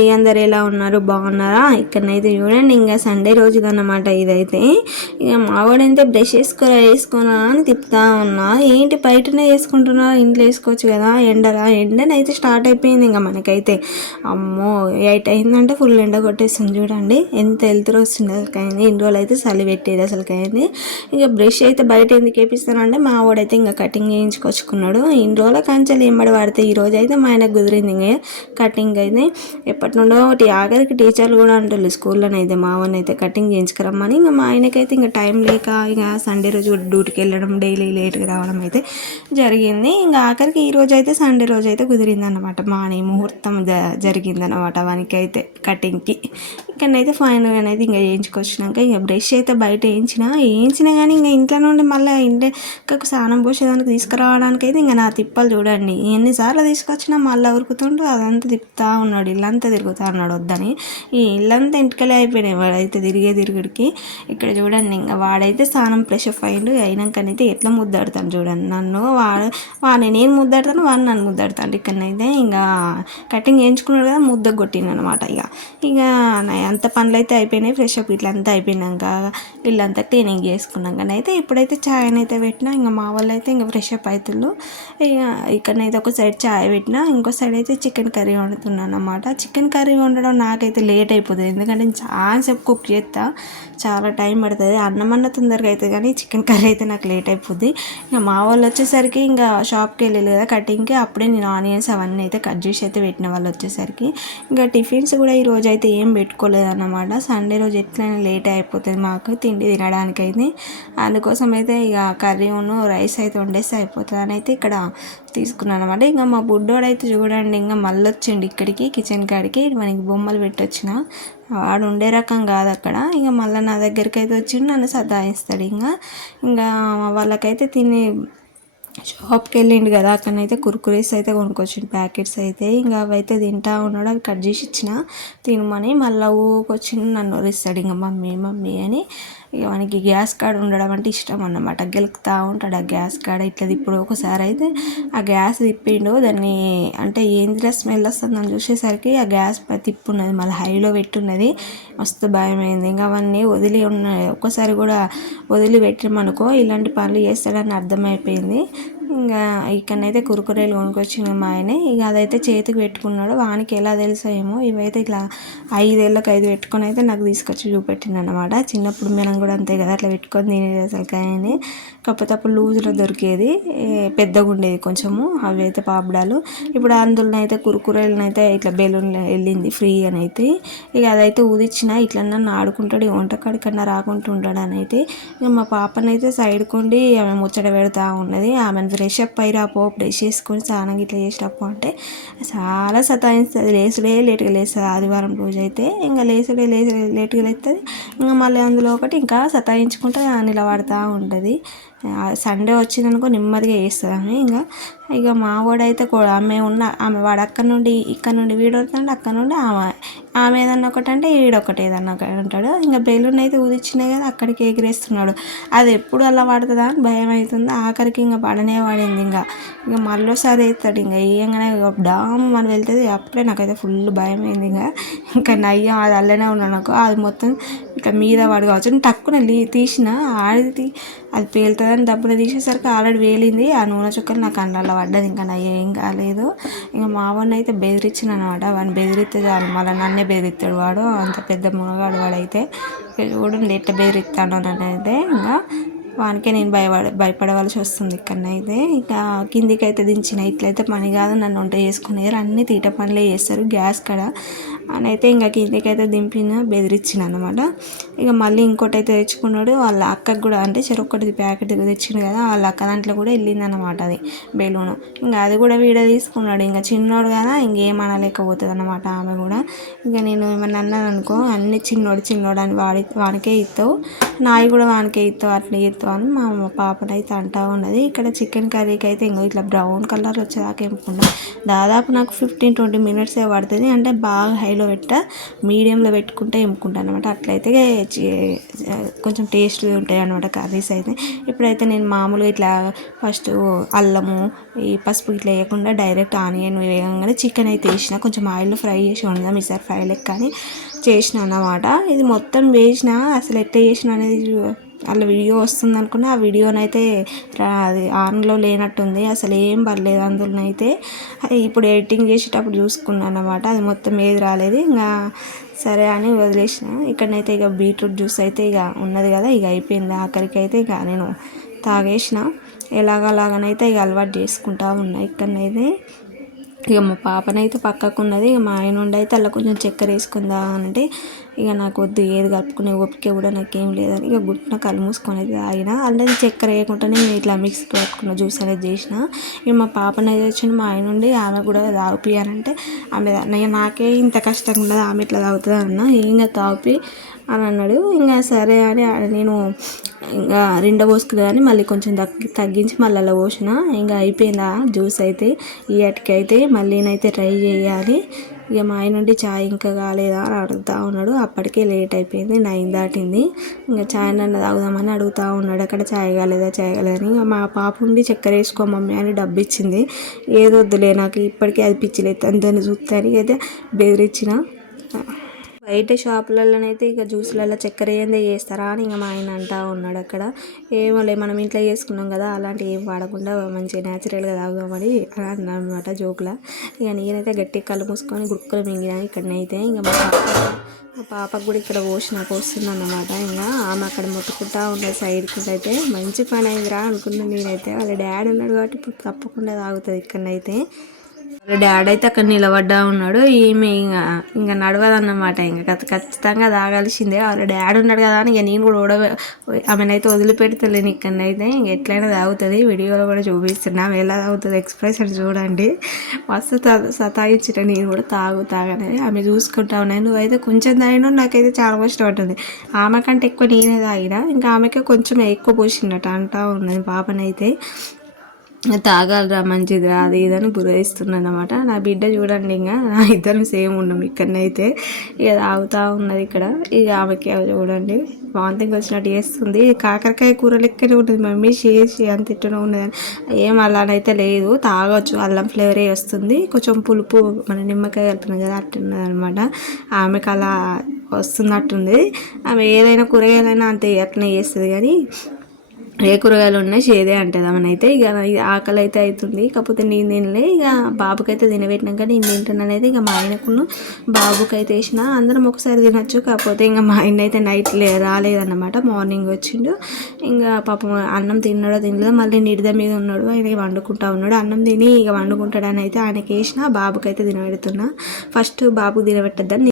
అండి అందరు ఎలా ఉన్నారు? బాగున్నారా? ఇక్కడనైతే చూడండి ఇంకా సండే రోజు అన్నమాట ఇదైతే. ఇక మావాడైతే బ్రష్ వేసుకోరా వేసుకున్నా అని తిప్పుతా ఉన్నా. ఏంటి బయటనే వేసుకుంటున్నా? ఇంట్లో వేసుకోవచ్చు కదా? ఎండరా ఎండనైతే స్టార్ట్ అయిపోయింది ఇంకా మనకైతే. అమ్మో ఎయిట్ అయిందంటే ఫుల్ ఎండ కొట్టేస్తుంది చూడండి. ఎంత వెళ్తురు వస్తుంది అసలుకైంది. ఇన్ని రోజులు అయితే చలి పెట్టేది అసలుకైంది. ఇక బ్రష్ అయితే బయట ఎందుకు వేపిస్తానంటే మా వాడైతే ఇంకా కటింగ్ చేయించుకొచ్చుకున్నాడు. ఇన్ని రోజుల కంచెలు ఎంబడి పడితే ఈ రోజు అయితే మా ఆయనకు కుదిరింది ఇంకా. కటింగ్ అయితే ఎప్పటి నుండో ఒకటి ఆఖరికి టీచర్లు కూడా అంటారు స్కూల్లోనే అయితే మా అయితే కటింగ్ చేయించుకురమ్మని. ఇంకా మా ఆయనకైతే ఇంకా టైం లేక ఇక సండే రోజు డ్యూటీకి వెళ్ళడం డైలీ లేట్గా రావడం అయితే జరిగింది. ఇంకా ఆఖరికి ఈ రోజు అయితే సండే రోజు అయితే కుదిరింది అనమాట మాని ముహూర్తం జ జరిగింది అనమాట వానికి అయితే కటింగ్కి. ఇక్కడనైతే ఫైనల్ అనేది ఇంకా వేయించుకొచ్చినాక ఇంకా బ్రష్ అయితే బయట వేయించిన వేయించినా కానీ ఇంకా ఇంట్లో నుండి మళ్ళీ ఇంటికి స్నానం పోసేదానికి తీసుకురావడానికి అయితే ఇంకా నా తిప్పలు చూడండి. ఎన్నిసార్లు తీసుకొచ్చినా మళ్ళీ ఉరుకుతుంటూ అదంతా తిప్పుతా ఉన్నాడు. ఇల్లంతా తిరుగుతా ఉన్నాడు వద్దని. ఈ ఇల్లంతా ఇంటికెళ్ళి అయిపోయినాయి వాడైతే తిరిగే తిరుగుడికి. ఇక్కడ చూడండి ఇంకా వాడైతే స్నానం ఫ్రెష్ అప్ అయ్యిండు. అయినాకనైతే ఎట్లా ముద్దాడుతాను చూడండి. నన్ను వాడు వాడిని నేను ముద్దాడతాను వాడు నన్ను ముద్దాడుతాను ఇక్కడనైతే ఇంకా కటింగ్ చేయించుకున్నాడు కదా ముద్ద కొట్టిండు అనమాట ఇక ఇక అంత పనులు అయితే అయిపోయినాయి ఫ్రెష్ అప్ ఇట్లా అంతా అయిపోయినాక ఇల్లంతా క్లీనింగ్ చేసుకున్నాక అయితే ఇప్పుడైతే ఛాయ్ అయితే పెట్టినా ఇంకా మా వాళ్ళు అయితే ఇంకా ఫ్రెష్ అప్ అవుతుండ్రు ఇక ఇక్కడనైతే ఒక సైడ్ ఛాయ్ పెట్టినా ఇంకో సైడ్ అయితే చికెన్ కర్రీ వండుతున్నాను అనమాట చికెన్ చికెన్ కర్రీ వండడం నాకైతే లేట్ అయిపోతుంది. ఎందుకంటే నేను చాలాసేపు కుక్ చేస్తా చాలా టైం పడుతుంది. అన్నం అన్న తొందరగా అవుతుంది కానీ చికెన్ కర్రీ అయితే నాకు లేట్ అయిపోద్ది. ఇంకా మా వాళ్ళు వచ్చేసరికి ఇంకా షాప్కి వెళ్ళాలి కదా కటింగ్కి అప్పుడే నేను ఆనియన్స్ అవన్నీ అయితే కట్ చేసి అయితే పెట్టిన వాళ్ళు వచ్చేసరికి. ఇంకా టిఫిన్స్ కూడా ఈ రోజు అయితే ఏం పెట్టుకోలేదు అన్నమాట. సండే రోజు ఎట్లయినా లేట్ అయిపోతుంది మాకు తిండి తినడానికి అయితే అందుకోసం అయితే ఇక కర్రీ రైస్ అయితే వండేస్తే అయిపోతుంది అని అయితే ఇక్కడ తీసుకున్నాను అనమాట ఇంకా మా బుడ్డోడైతే చూడండి ఇంకా మళ్ళీ వచ్చిండి ఇక్కడికి కిచెన్ కాడికి. మనకి బొమ్మలు పెట్టొచ్చిన వాడు ఉండే రకం కాదు అక్కడ. ఇంకా మళ్ళీ నా దగ్గరికి అయితే వచ్చిండు నన్ను సతాయిస్తాడు. ఇంకా ఇంకా వాళ్ళకైతే తిని షాప్కి వెళ్ళిండు కదా అక్కడనైతే కుర్కురేస్ అయితే కొనుక్కొచ్చిండు ప్యాకెట్స్ అయితే. ఇంకా అవైతే తింటా ఉన్నాడు అవి కట్ చేసి ఇచ్చిన. తినమని మళ్ళీ ఊకొచ్చిండు నన్ను వరిస్తాడు ఇంకా మమ్మీ మమ్మీ అని. ఇక మనకి గ్యాస్ కాడ ఉండడం అంటే ఇష్టం అన్నమాట. గెలుకుతూ ఉంటాడు ఆ గ్యాస్ కాడ. ఇట్లా ఇప్పుడు ఒకసారి అయితే ఆ గ్యాస్ తిప్పిండు దాన్ని అంటే ఏందిరా స్మెల్ వస్తుందని చూసేసరికి ఆ గ్యాస్ తిప్పున్నది మళ్ళీ హైలో పెట్టున్నది. మస్తు భయమైంది. ఇంకా అవన్నీ వదిలి ఉన్నాయి ఒక్కసారి కూడా వదిలి పెట్టినామనుకో ఇలాంటి పనులు చేస్తాడని అర్థమైపోయింది. ఇంకా ఇక్కడనైతే కురుకురేలు కొనుక్కొచ్చిన మా ఆయన. ఇక అదైతే చేతికి పెట్టుకున్నాడు. వానికి ఎలా తెలుసో ఏమో ఇవైతే ఇట్లా ఐదేళ్ళకి ఐదు పెట్టుకొని అయితే నాకు తీసుకొచ్చి చూపెట్టిండు అనమాట చిన్నప్పుడు మనం కూడా అంతే కదా అట్లా పెట్టుకొని తినేది అసలు కానీ కాకపోతే అప్పుడు లూజ్లో దొరికేది. పెద్దగా ఉండేది కొంచెము అవి అయితే పాపడాలు. ఇప్పుడు అందులో అయితే కురుకురలను అయితే ఇట్లా బెలూన్ వెళ్ళింది ఫ్రీ అని అయితే ఇక అదైతే ఊదిచ్చిన ఇట్లా నన్ను ఆడుకుంటాడు వంటకాడికన్నా రాకుంటూ ఉంటాడు అని అయితే ఇక మా పాపనైతే సైడ్ కొండి ఆమె ముచ్చట పెడతా ఉన్నది. ఆమెను ఫ్రెష్ అప్ అయ్యి రాపో బ్రష్ చేసుకొని స్నానం ఇట్లా చేసినప్పు అంటే చాలా సతాయిస్తుంది. లేసుడే లేట్గా లేస్తుంది ఆదివారం రోజు అయితే ఇంకా లేసుడే లేసు లేట్గా లేస్తుంది ఇంకా మళ్ళీ అందులో ఒకటి ఇంకా సతాయించుకుంటే నిలబడతా ఉంటుంది. సండే వచ్చిందనుకో నెమ్మదిగా వేస్తుంది ఇంకా ఇక మా వాడైతే ఆమె ఉన్న ఆమె వాడు అక్కడ నుండి ఇక్కడ నుండి వీడు వస్తుంటే అక్కడ నుండి ఆమె. ఆమె ఏదన్నా ఒకటి అంటే వీడొకటి ఏదన్నా ఒకటి అంటాడు. ఇంకా బెలూన్ అయితే ఊదిచ్చినాయి కదా అక్కడికి ఎగిరేస్తున్నాడు. అది ఎప్పుడు అలా పడుతుందా అని భయం అవుతుంది. ఆఖరికి ఇంకా పడనే పడింది ఇంకా ఇంకా మళ్ళీసారి వేస్తాడు. ఇంకా వేయగానే డామ్ అని వెళ్తుంది. అప్పుడే నాకైతే ఫుల్ భయం అయింది. ఇంకా ఇంకా నయ్యం అది అల్లనే ఉన్నాను అది మొత్తం ఇంకా మీద వాడు కావచ్చు. టక్కున తీసిన ఆడిది అది పేలుతుందని డబ్బులు తీసేసరికి ఆల్రెడీ వేలింది. ఆ నూనె చుక్కలు నాకు అందులో పడ్డది. ఇంకా నా ఏం కాలేదు. ఇంకా మా వాడిని అయితే బెదిరించిన అనమాట. వాడిని బెదిరిస్తే చాలు. మళ్ళీ నన్నే బెదిరిస్తాడు వాడు. అంత పెద్ద మునగాడు వాడైతే. చూడండి ఎట్ట బెదిరిస్తాను అని అయితే ఇంకా వానికే నేను భయపడ భయపడవలసి వస్తుంది ఇక్కడనైతే. ఇక కిందికి అయితే దించిన. ఇట్లయితే పని కాదు. నన్ను వంట చేసుకునేరు అన్ని తీట పనులే చేస్తారు. గ్యాస్ కాడ అని అయితే ఇంకా కిందికి దింపిన బెదిరించిన అనమాట ఇక మళ్ళీ ఇంకోటి అయితే తెచ్చుకున్నాడు వాళ్ళ అక్కకు కూడా అంటే చెరొక్కటి ప్యాకెట్ తెచ్చిండు కదా వాళ్ళ అక్క దాంట్లో కూడా వెళ్ళింది అనమాట అది బెలూన్. ఇంకా అది కూడా వీడియో తీసుకున్నాడు. ఇంకా చిన్నోడు కదా ఇంకేమనలేకపోతుంది అనమాట ఆమె కూడా. ఇంకా నేను ఏమన్నా అన్నాను అనుకో అన్ని చిన్నోడు చిన్నోడు అని వాడి వానికే ఇస్తావు నాయి కూడా వానికే ఇస్తావు అట్లా ఇస్తావు అని మా పాపనైతే అంటా ఉన్నది. ఇక్కడ చికెన్ కర్రీకి అయితే ఇంకో ఇట్లా బ్రౌన్ కలర్ వచ్చేదాకా ఎంపుకున్నా దాదాపు నాకు ఫిఫ్టీన్ ట్వంటీ మినిట్స్ పడుతుంది. అంటే బాగా హైలో హైలో పెట్ట మీడియంలో పెట్టుకుంటే ఎముకుంటా అనమాట అట్లయితే కొంచెం టేస్ట్ ఉంటాయి అనమాట కర్రీస్ అయితే. ఇప్పుడైతే నేను మామూలుగా ఇట్లా ఫస్ట్ అల్లము ఈ పసుపు ఇట్లా వేయకుండా డైరెక్ట్ ఆనియన్ వేయగానే చికెన్ అయితే వేసిన. కొంచెం ఆయిల్లో ఫ్రై చేసి వండుదాం ఈసారి ఫ్రై లెక్క అని చేసిన అన్నమాట. ఇది మొత్తం వేసిన అసలు ఎట్లా చేసిన అనేది వాళ్ళ అలా వీడియో వస్తుంది అనుకున్న ఆ వీడియోనైతే అది ఆన్లో లేనట్టుంది. అసలు ఏం పర్లేదు అందులోనైతే. ఇప్పుడు ఎడిటింగ్ చేసేటప్పుడు చూసుకున్నాను అన్నమాట అది మొత్తం ఏది రాలేదు. ఇంకా సరే అని వదిలేసిన. ఇక్కడనైతే ఇక బీట్రూట్ జ్యూస్ అయితే ఇక ఉన్నది కదా ఇక అయిపోయింది. ఆఖరికి అయితే ఇక నేను తాగేసిన. ఎలాగలాగనైతే ఇక అలవాటు చేసుకుంటా ఉన్నా ఇక్కడనైతే. ఇక మా పాపనైతే పక్కకు ఉన్నది ఇక మా ఆయన ఉండి అయితే అలా కొంచెం చక్కెర వేసుకుందా అంటే ఇక నాకు వద్దు ఏది కలుపుకునే ఓపిక కూడా నాకేం లేదని ఇక గుట్టిన కళ్ళు మూసుకొని అయితే తాగిన. అంటే చక్కెర వేయకుండానే నేను ఇట్లా మిక్స్ పట్టుకున్న జ్యూస్ అనేది చేసిన. ఇక మా పాపని అయితే వచ్చింది మా ఆయన ఉండి ఆమె కూడా తాగిపియాలంటే ఆమె నాకే ఇంత కష్టంగా ఉండదు ఆమె ఇట్లా తాగుతుంది అన్న. ఇంకా తాపి అని అన్నాడు. ఇంకా సరే అని నేను ఇంకా రెండో పోసుకుని కానీ మళ్ళీ కొంచెం తగ్గి తగ్గించి మళ్ళీ అలా పోసిన. ఇంకా అయిపోయింది ఆ జ్యూస్ అయితే. ఈ అయితే మళ్ళీనైతే ట్రై చేయాలి. ఇక మా ఆయన నుండి చాయ్ ఇంకా కాలేదా అని అడుగుతా ఉన్నాడు. అప్పటికే లేట్ అయిపోయింది నైన్ దాటింది. ఇంకా చాయ్ నన్ను తాగుదామని అడుగుతా ఉన్నాడు. అక్కడ చాయ్ కాలేదా చాయ్ కాలేదని ఇంకా మా పాప ఉండి చక్కెర వేసుకో మమ్మీ అని డబ్బు ఇచ్చింది ఏదొద్దులే నాకు ఇప్పటికే అది పిచ్చిలేదు దాన్ని చూస్తానికి అయితే బెదిరించిన బయట షాపులలోనైతే ఇక జ్యూస్లలో చక్కెర ఏందే చేస్తారా అని ఇంకా మా ఆయన అంటా ఉన్నాడు అక్కడ. ఏమోలే మనం ఇంట్లో చేసుకున్నాం కదా అలాంటి ఏం వాడకుండా మంచిగా న్యాచురల్గా తాగామని అని అన్నా అనమాట జోకులా. ఇక నేనైతే గట్టి కళ్ళు మూసుకొని గురుక్కులు మింగినా ఇక్కడనైతే. ఇంకా మా మా పాపకు కూడా ఇక్కడ పోసిన పోస్తుంది అన్నమాట ఇంకా ఆమె అక్కడ ముట్టుకుంటా ఉండే సైడ్కి అయితే మంచి పని అయిందిరా అనుకున్నాను నేనైతే. వాళ్ళ డాడీ ఉన్నాడు కాబట్టి ఇప్పుడు తప్పకుండా తాగుతుంది ఇక్కడనైతే. డాడీ అయితే అక్కడ నిలబడ్డా ఉన్నాడు. ఈమె ఇంకా ఇంకా నడవదన్నమాట. ఇంకా ఖచ్చితంగా తాగాల్సిందే వాళ్ళ డాడీ ఉన్నాడు కదా అని ఇక నేను కూడా ఓడ ఆమెనైతే వదిలిపెడతలేను ఇక్కడనైతే. ఇంక ఎట్లయినా తాగుతుంది. వీడియోలో కూడా చూపిస్తున్నాం. ఎలా తాగుతుంది ఎక్స్ప్రెషన్ చూడండి. మస్తు త- సతాయించిన నేను కూడా తాగు తాగనేది ఆమె చూసుకుంటా ఉన్నాను నువ్వైతే కొంచెం తాగినా నాకైతే చాలా కష్టం ఉంటుంది ఆమె కంటే ఎక్కువ నేనే తాగినా. ఇంకా ఆమెకే కొంచెం ఎక్కువ పోసినట్టు అంటా ఉన్నది పాపనైతే. తాగాలిరా మంచిదిరా అది ఇదని బురాయిస్తున్నాను అనమాట నా బిడ్డ చూడండి ఇంకా నా ఇద్దరం సేమ్ ఉన్నాం ఇక్కడనైతే. ఇక తాగుతా ఉన్నది ఇక్కడ. ఇక ఆమెకి చూడండి. వాంతింగ్ వచ్చినట్టు చేస్తుంది. కాకరకాయ కూర లెక్కనే ఉంటుంది మమ్మీ. చేసి అంత ఇట్టున ఉన్నదని ఏం అలానైతే లేదు. తాగొచ్చు. అల్లం ఫ్లేవరే వస్తుంది. కొంచెం పులుపు మన నిమ్మకాయ కలుపుతున్నాం కదా అట్టున్నది అనమాట ఆమెకు అలా వస్తున్నట్టుంది. ఆమె ఏదైనా కూరగాయలైనా అంతే అట్లనే చేస్తుంది కానీ ఏ కూరగాయలు ఉన్నాయి చేదే అంటది ఆమెనైతే ఇక ఆకలి అయితే అవుతుంది కాకపోతే నేను తినలే. ఇక బాబుకైతే తినబెట్టినాక నేను తింటున్నాను అయితే ఇక మా ఆయనకును బాబుకి అయితే వేసిన అందరం ఒకసారి తినొచ్చు. కాకపోతే ఇంకా మా ఆయన అయితే నైట్ లే రాలేదన్నమాట. మార్నింగ్ వచ్చిండు. ఇంకా పాపం అన్నం తిన్నాడో తినలేదో మళ్ళీ నిడిద మీద ఉన్నాడు. ఆయన వండుకుంటా ఉన్నాడు. అన్నం తిని ఇక వండుకుంటాడని అయితే ఆయనకి వేసిన బాబుకైతే తినబెడుతున్నా. ఫస్ట్ బాబుకి తినబెట్టద్దని